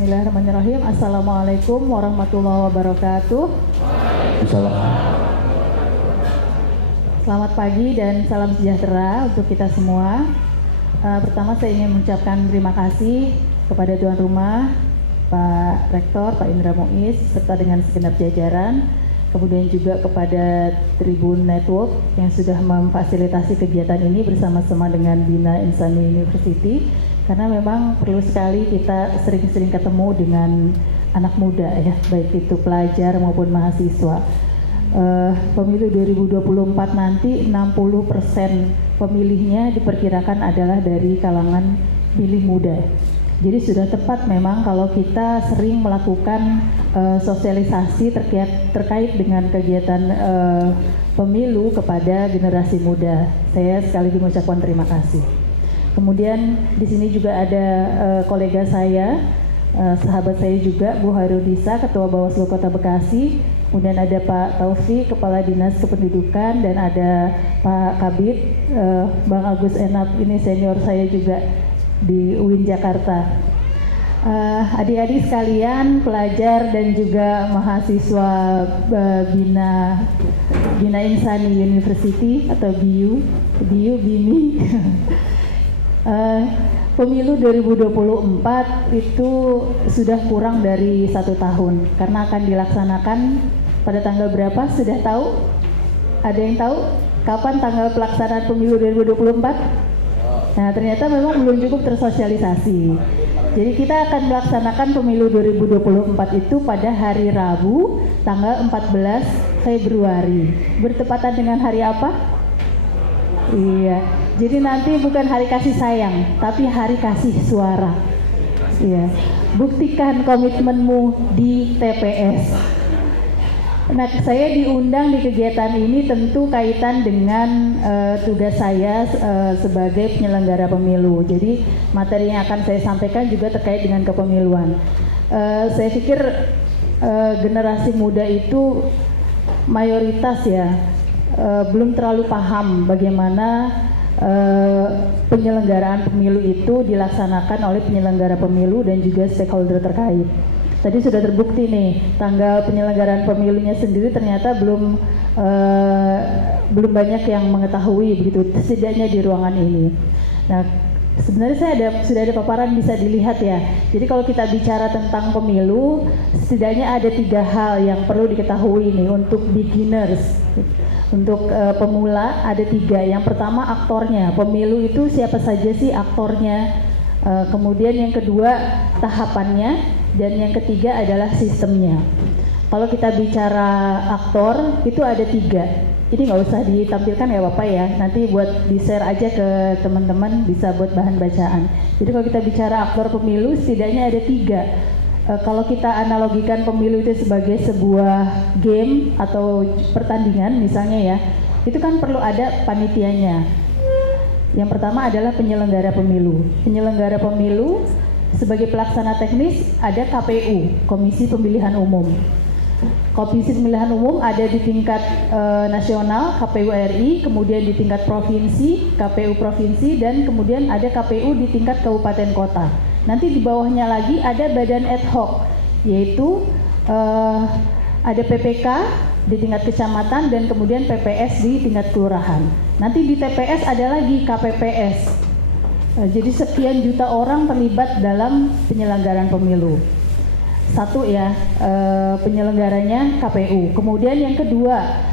Bismillahirrahmanirrahim. Assalamualaikum warahmatullahi wabarakatuh. Selamat pagi dan salam sejahtera untuk kita semua. Pertama saya ingin mengucapkan terima kasih kepada tuan rumah, Pak Rektor, Pak Indra Muiz, serta dengan segenap jajaran. Kemudian juga kepada Tribun Network yang sudah memfasilitasi kegiatan ini bersama-sama dengan Bina Insani University. Karena memang perlu sekali kita sering-sering ketemu dengan anak muda ya, baik itu pelajar maupun mahasiswa. Pemilu 2024 nanti 60% pemilihnya diperkirakan adalah dari kalangan pemilih muda. Jadi sudah tepat memang kalau kita sering melakukan sosialisasi terkait dengan kegiatan pemilu kepada generasi muda. Saya sekali lagi mengucapkan terima kasih. Kemudian di sini juga ada kolega saya, sahabat saya juga, Bu Hairudisa, Ketua Bawaslu Kota Bekasi. Kemudian ada Pak Taufik, Kepala Dinas Kependudukan, dan ada Pak Kabid, Bang Agus Enap, ini senior saya juga di UIN Jakarta. Adik-adik sekalian, pelajar dan juga mahasiswa Bina Insani University atau BIMI. Pemilu 2024 itu sudah kurang dari 1 tahun karena akan dilaksanakan pada tanggal berapa? Sudah tahu? Ada yang tahu kapan tanggal pelaksanaan pemilu 2024? Nah, ternyata memang belum cukup tersosialisasi. Jadi kita akan melaksanakan pemilu 2024 itu pada hari Rabu tanggal 14 Februari. Bertepatan dengan hari apa? Iya. Jadi nanti bukan hari kasih sayang, tapi hari kasih suara. Iya. Buktikan komitmenmu di TPS. Nah, saya diundang di kegiatan ini tentu kaitan dengan tugas saya sebagai penyelenggara pemilu. Jadi materi yang akan saya sampaikan juga terkait dengan kepemiluan. Saya pikir generasi muda itu mayoritas ya belum terlalu paham bagaimana penyelenggaraan pemilu itu dilaksanakan oleh penyelenggara pemilu dan juga stakeholder terkait. Tadi sudah terbukti nih, tanggal penyelenggaraan pemilunya sendiri ternyata belum banyak yang mengetahui begitu, setidaknya di ruangan ini. Nah, sebenarnya sudah ada paparan bisa dilihat ya. Jadi kalau kita bicara tentang pemilu, setidaknya ada 3 hal yang perlu diketahui nih untuk beginners. Untuk pemula ada 3. Yang pertama aktornya, pemilu itu siapa saja sih aktornya. Kemudian yang kedua tahapannya, dan yang ketiga adalah sistemnya. Kalau kita bicara aktor itu ada 3. Ini nggak usah ditampilkan ya Bapak ya, nanti buat di-share aja ke teman-teman, bisa buat bahan bacaan. Jadi kalau kita bicara aktor pemilu setidaknya ada 3. Kalau kita analogikan pemilu itu sebagai sebuah game atau pertandingan misalnya ya, itu kan perlu ada panitianya. Yang pertama adalah penyelenggara pemilu. Penyelenggara pemilu sebagai pelaksana teknis ada KPU, Komisi Pemilihan Umum. Komisi Pemilihan Umum ada di tingkat nasional, KPU RI, kemudian di tingkat provinsi, KPU provinsi, dan kemudian ada KPU di tingkat kabupaten kota. Nanti di bawahnya lagi ada badan ad hoc, yaitu ada PPK di tingkat kecamatan dan kemudian PPS di tingkat kelurahan. Nanti di TPS ada lagi KPPS. Jadi sekian juta orang terlibat dalam penyelenggaraan pemilu. Satu ya, penyelenggaranya KPU. Kemudian yang kedua,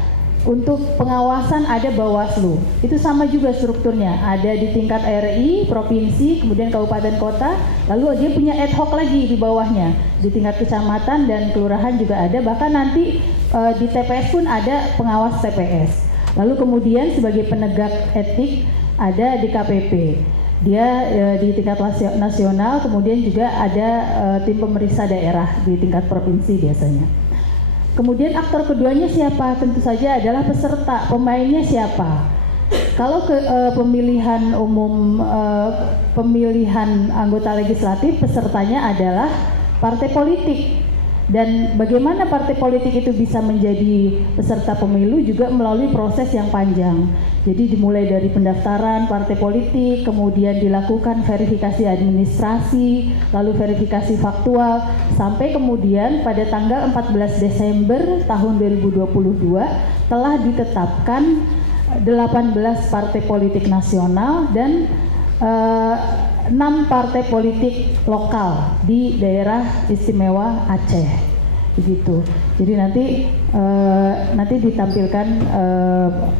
untuk pengawasan ada Bawaslu. Itu sama juga strukturnya. Ada di tingkat RI, provinsi, kemudian kabupaten kota, lalu dia punya ad hoc lagi di bawahnya. Di tingkat kecamatan dan kelurahan juga ada, bahkan nanti di TPS pun ada pengawas TPS. Lalu kemudian sebagai penegak etik ada di KPP. Dia di tingkat nasional, kemudian juga ada tim pemeriksa daerah di tingkat provinsi biasanya. Kemudian aktor keduanya siapa? Tentu saja adalah peserta, pemainnya siapa? Kalau pemilihan umum, pemilihan anggota legislatif, pesertanya adalah partai politik. Dan bagaimana partai politik itu bisa menjadi peserta pemilu juga melalui proses yang panjang. Jadi dimulai dari pendaftaran partai politik, kemudian dilakukan verifikasi administrasi, lalu verifikasi faktual, sampai kemudian pada tanggal 14 Desember tahun 2022 telah ditetapkan 18 partai politik nasional dan 6 partai politik lokal di daerah istimewa Aceh, begitu. Jadi nanti ditampilkan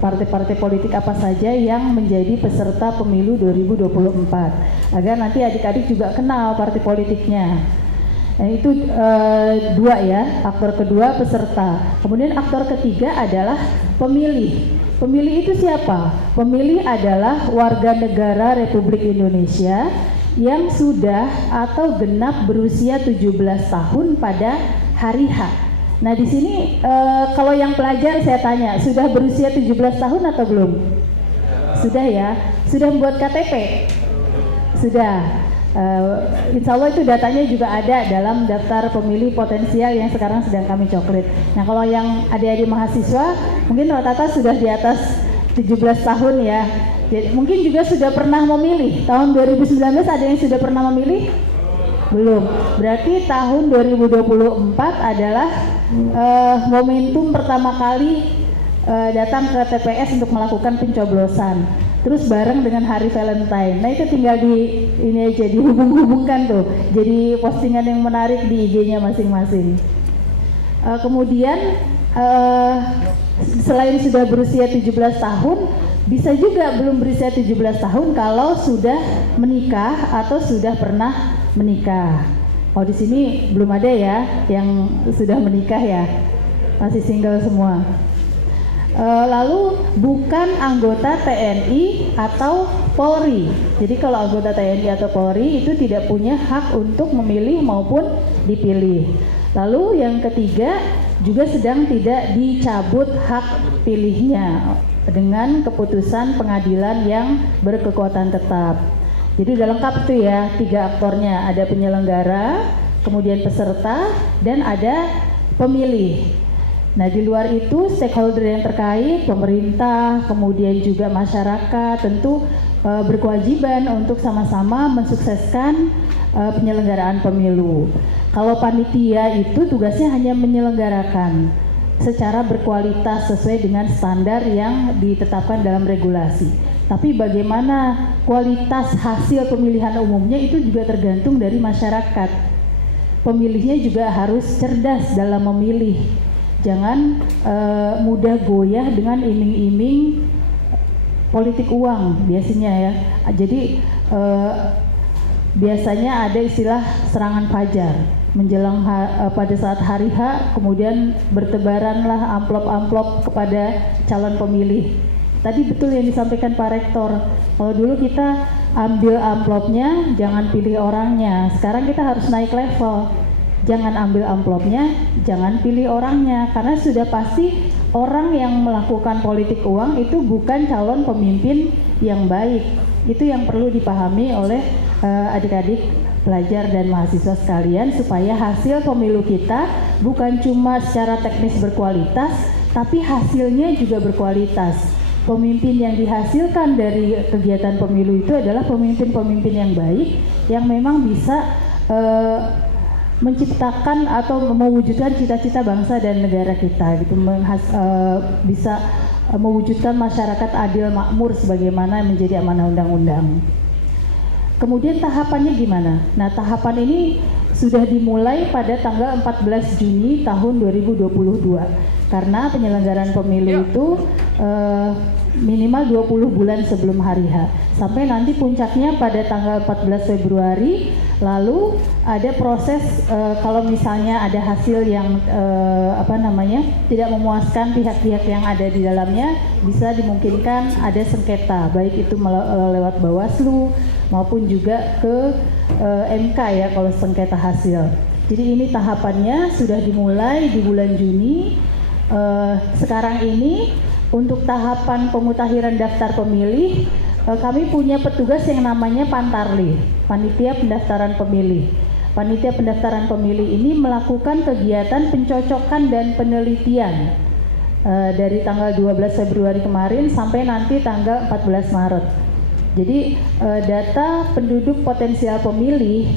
partai-partai politik apa saja yang menjadi peserta pemilu 2024 agar nanti adik-adik juga kenal partai politiknya. Nah, itu 2 ya, aktor kedua peserta. Kemudian aktor ketiga adalah pemilih. Pemilih itu siapa? Pemilih adalah warga negara Republik Indonesia yang sudah atau genap berusia 17 tahun pada hari H. Nah, di sini kalau yang pelajar saya tanya, sudah berusia 17 tahun atau belum? Sudah ya? Sudah membuat KTP? Sudah. Insya Allah itu datanya juga ada dalam daftar pemilih potensial yang sekarang sedang kami coklit. Nah, kalau yang adik-adik mahasiswa mungkin rata-rata sudah di atas 17 tahun ya. Jadi, mungkin juga sudah pernah memilih. Tahun 2019 ada yang sudah pernah memilih? Belum. Berarti tahun 2024 adalah momentum pertama kali datang ke TPS untuk melakukan pencoblosan. Terus bareng dengan hari Valentine. Nah, itu tinggal ini aja dihubung-hubungkan tuh. Jadi postingan yang menarik di IG-nya masing-masing. Kemudian selain sudah berusia 17 tahun, bisa juga belum berusia 17 tahun kalau sudah menikah atau sudah pernah menikah. Oh, di sini belum ada ya yang sudah menikah ya. Masih single semua. Lalu bukan anggota TNI atau Polri. Jadi kalau anggota TNI atau Polri itu tidak punya hak untuk memilih maupun dipilih. Lalu yang ketiga juga sedang tidak dicabut hak pilihnya dengan keputusan pengadilan yang berkekuatan tetap. Jadi udah lengkap tuh ya 3 aktornya, ada penyelenggara, kemudian peserta, dan ada pemilih. Nah, di luar itu stakeholder yang terkait, pemerintah, kemudian juga masyarakat tentu berkewajiban untuk sama-sama mensukseskan penyelenggaraan pemilu. Kalau panitia itu tugasnya hanya menyelenggarakan secara berkualitas sesuai dengan standar yang ditetapkan dalam regulasi. Tapi bagaimana kualitas hasil pemilihan umumnya itu juga tergantung dari masyarakat. Pemilihnya juga harus cerdas dalam memilih. Jangan mudah goyah dengan iming-iming politik uang biasanya ya. Jadi biasanya ada istilah serangan fajar menjelang pada saat hari H, kemudian bertebaranlah amplop-amplop kepada calon pemilih. Tadi betul yang disampaikan Pak Rektor, kalau dulu kita ambil amplopnya, jangan pilih orangnya. Sekarang kita harus naik level. Jangan ambil amplopnya, jangan pilih orangnya, karena sudah pasti orang yang melakukan politik uang itu bukan calon pemimpin yang baik. Itu yang perlu dipahami oleh adik-adik pelajar dan mahasiswa sekalian, supaya hasil pemilu kita bukan cuma secara teknis berkualitas, tapi hasilnya juga berkualitas. Pemimpin yang dihasilkan dari kegiatan pemilu itu adalah pemimpin-pemimpin yang baik, yang memang bisa menciptakan atau mewujudkan cita-cita bangsa dan negara kita gitu, bisa mewujudkan masyarakat adil makmur sebagaimana menjadi amanah undang-undang. Kemudian tahapannya gimana? Nah, tahapan ini sudah dimulai pada tanggal 14 Juni tahun 2022 karena penyelenggaraan pemilu itu minimal 20 bulan sebelum hari H, sampai nanti puncaknya pada tanggal 14 Februari. Lalu ada proses kalau misalnya ada hasil yang tidak memuaskan pihak-pihak yang ada di dalamnya, bisa dimungkinkan ada sengketa, baik itu lewat Bawaslu maupun juga ke MK ya kalau sengketa hasil. Jadi ini tahapannya sudah dimulai di bulan Juni. Sekarang ini untuk tahapan pemutakhiran daftar pemilih, kami punya petugas yang namanya Pantarli, Panitia Pendaftaran Pemilih. panitia pendaftaran pemilih ini melakukan kegiatan pencocokan dan penelitian dari tanggal 12 Februari kemarin sampai nanti tanggal 14 Maret. Jadi data penduduk potensial pemilih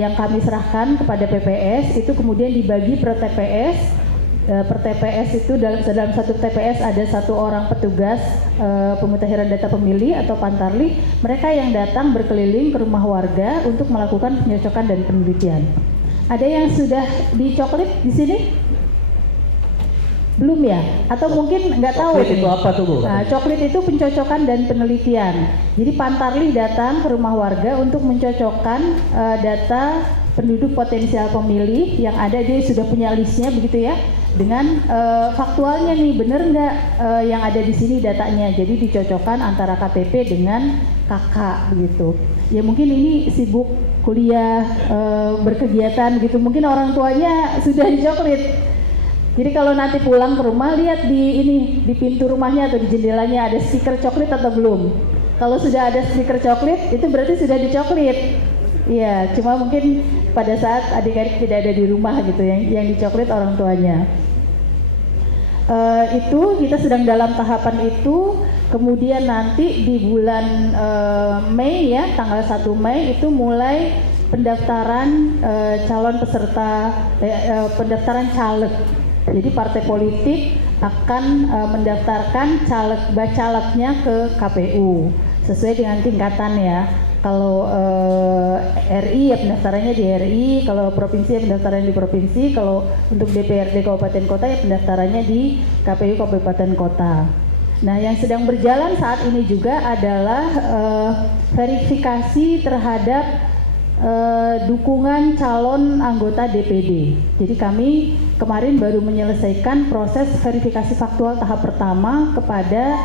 yang kami serahkan kepada PPS itu kemudian dibagi per TPS. Per TPS itu dalam satu TPS ada 1 orang petugas pemutakhiran data pemilih atau pantarlih, mereka yang datang berkeliling ke rumah warga untuk melakukan pencocokan dan penelitian. Ada yang sudah dicoklit di sini? Belum ya? Atau mungkin nggak tahu? Coklit itu apa tuh Bu? Nah, coklit itu pencocokan dan penelitian. Jadi pantarlih datang ke rumah warga untuk mencocokkan data penduduk potensial pemilih yang ada, dia sudah punya listnya begitu ya, dengan faktualnya nih, bener nggak yang ada di sini datanya. Jadi dicocokkan antara KTP dengan KK begitu. Ya mungkin ini sibuk kuliah, berkegiatan gitu, mungkin orang tuanya sudah dicoklit. Jadi kalau nanti pulang ke rumah, lihat di pintu rumahnya atau di jendelanya ada stiker coklit atau belum. Kalau sudah ada stiker coklit, itu berarti sudah dicoklit. Iya, cuma mungkin pada saat adik-adik tidak ada di rumah gitu, yang dicoklit orang tuanya. Itu kita sedang dalam tahapan itu. Kemudian nanti di bulan Mei ya, tanggal 1 Mei itu mulai pendaftaran calon peserta, pendaftaran caleg. Jadi partai politik akan mendaftarkan calegnya ke KPU sesuai dengan tingkatan ya. Kalau RI ya pendaftarannya di RI, kalau provinsi ya pendaftarannya di provinsi, kalau untuk DPRD kabupaten kota ya pendaftarannya di KPU kabupaten kota. Nah, yang sedang berjalan saat ini juga adalah verifikasi terhadap dukungan calon anggota DPD. Jadi kami kemarin baru menyelesaikan proses verifikasi faktual tahap pertama kepada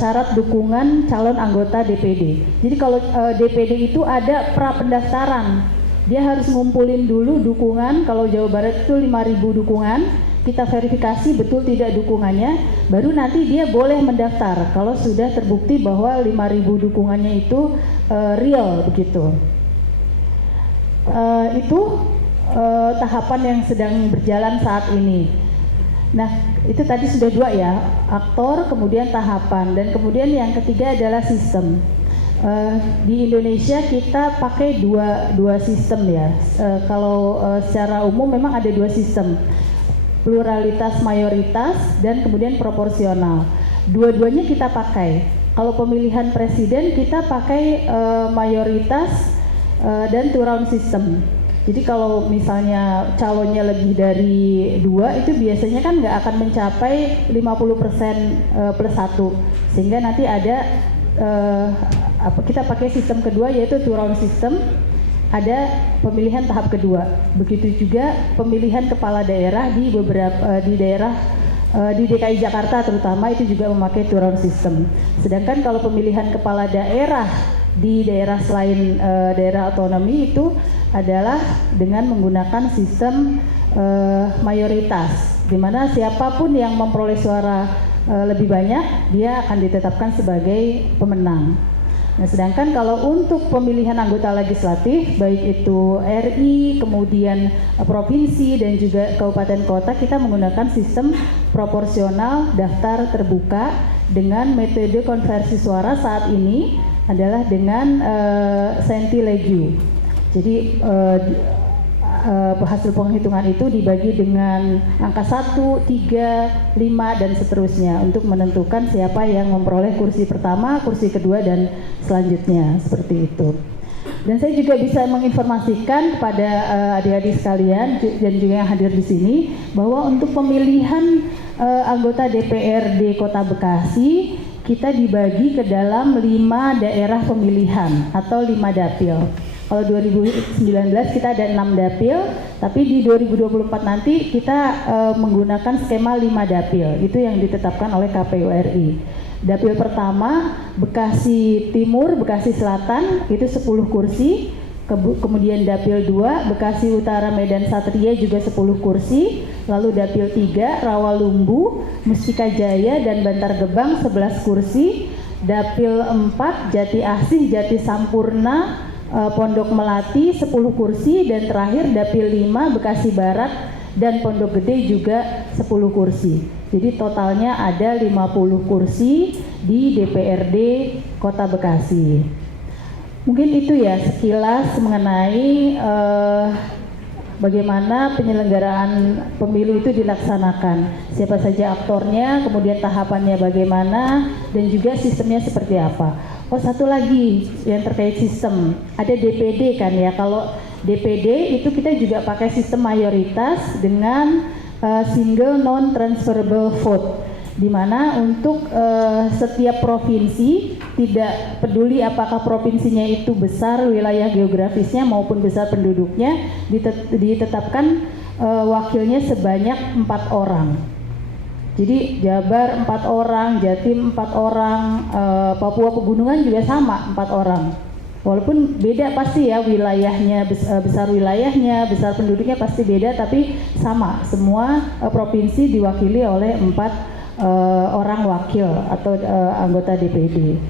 syarat dukungan calon anggota DPD. Jadi kalau DPD itu ada pra pendaftaran, dia harus ngumpulin dulu dukungan. Kalau Jawa Barat itu 5.000 dukungan, kita verifikasi betul tidak dukungannya, baru nanti dia boleh mendaftar kalau sudah terbukti bahwa 5.000 dukungannya itu real begitu. Itu tahapan yang sedang berjalan saat ini. Nah, itu tadi sudah 2 ya, aktor, kemudian tahapan, dan kemudian yang ketiga adalah sistem. Di Indonesia kita pakai dua sistem ya. Kalau secara umum memang ada 2 sistem, pluralitas mayoritas dan kemudian proporsional. Dua-duanya kita pakai. Kalau pemilihan presiden kita pakai mayoritas dan two-round system. Jadi kalau misalnya calonnya lebih dari 2 itu biasanya kan nggak akan mencapai 50% plus 1, sehingga nanti ada kita pakai sistem kedua yaitu two-round system. Ada pemilihan tahap kedua. Begitu juga pemilihan kepala daerah di beberapa di daerah di DKI Jakarta terutama itu juga memakai two-round system. Sedangkan kalau pemilihan kepala daerah di daerah selain daerah otonomi itu adalah dengan menggunakan sistem mayoritas, di mana siapapun yang memperoleh suara lebih banyak dia akan ditetapkan sebagai pemenang. Nah, sedangkan kalau untuk pemilihan anggota legislatif, baik itu RI, kemudian provinsi dan juga kabupaten kota, kita menggunakan sistem proporsional daftar terbuka dengan metode konversi suara saat ini adalah dengan sentilegio. Jadi hasil penghitungan itu dibagi dengan angka 1, 3, 5 dan seterusnya untuk menentukan siapa yang memperoleh kursi pertama, kursi kedua dan selanjutnya, seperti itu. Dan saya juga bisa menginformasikan kepada adik-adik sekalian dan juga yang hadir di sini bahwa untuk pemilihan anggota DPRD Kota Bekasi kita dibagi ke dalam 5 daerah pemilihan atau 5 dapil. Kalau 2019 kita ada 6 dapil, tapi di 2024 nanti kita menggunakan skema 5 dapil. Itu yang ditetapkan oleh KPU RI. Dapil pertama Bekasi Timur, Bekasi Selatan itu 10 kursi. Kemudian dapil 2 Bekasi Utara Medan Satria juga 10 kursi. Lalu dapil 3 Rawalumbu, Mustika Jaya dan Bantar Gebang 11 kursi. Dapil 4 Jati Asih, Jati Sampurna, Pondok Melati 10 kursi, dan terakhir Dapil 5 Bekasi Barat dan Pondok Gede juga 10 kursi. Jadi totalnya ada 50 kursi di DPRD Kota Bekasi. Mungkin itu ya sekilas mengenai bagaimana penyelenggaraan pemilu itu dilaksanakan. Siapa saja aktornya, kemudian tahapannya bagaimana, dan juga sistemnya seperti apa. Oh, satu lagi yang terkait sistem, ada DPD kan ya. Kalau DPD itu kita juga pakai sistem mayoritas dengan single non transferable vote, di mana untuk setiap provinsi, tidak peduli apakah provinsinya itu besar wilayah geografisnya maupun besar penduduknya, ditetapkan wakilnya sebanyak 4 orang. Jadi Jabar 4 orang, Jatim 4 orang, Papua Pegunungan juga sama 4 orang. Walaupun beda pasti ya wilayahnya, besar wilayahnya, besar penduduknya pasti beda, tapi sama, semua provinsi diwakili oleh 4 orang wakil atau anggota DPD.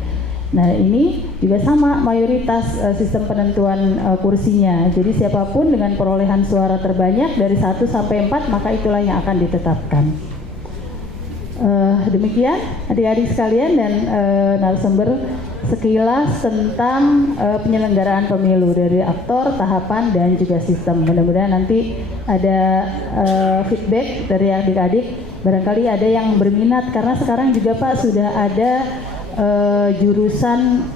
Nah ini juga sama mayoritas sistem penentuan kursinya. Jadi siapapun dengan perolehan suara terbanyak dari 1 sampai 4 maka itulah yang akan ditetapkan. Demikian adik-adik sekalian dan narasumber sekilas tentang penyelenggaraan pemilu dari aktor, tahapan, dan juga sistem. Mudah-mudahan nanti ada feedback dari adik-adik, barangkali ada yang berminat, karena sekarang juga Pak sudah ada jurusan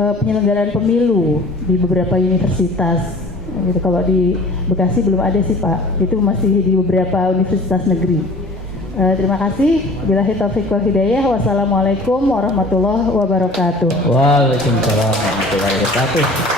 penyelenggaraan pemilu di beberapa universitas. Gitu. Kalau di Bekasi belum ada sih Pak, itu masih di beberapa universitas negeri. Terima kasih. Billahi taufiq wal hidayah. Wassalamualaikum warahmatullahi wabarakatuh. Waalaikumsalam warahmatullahi wabarakatuh.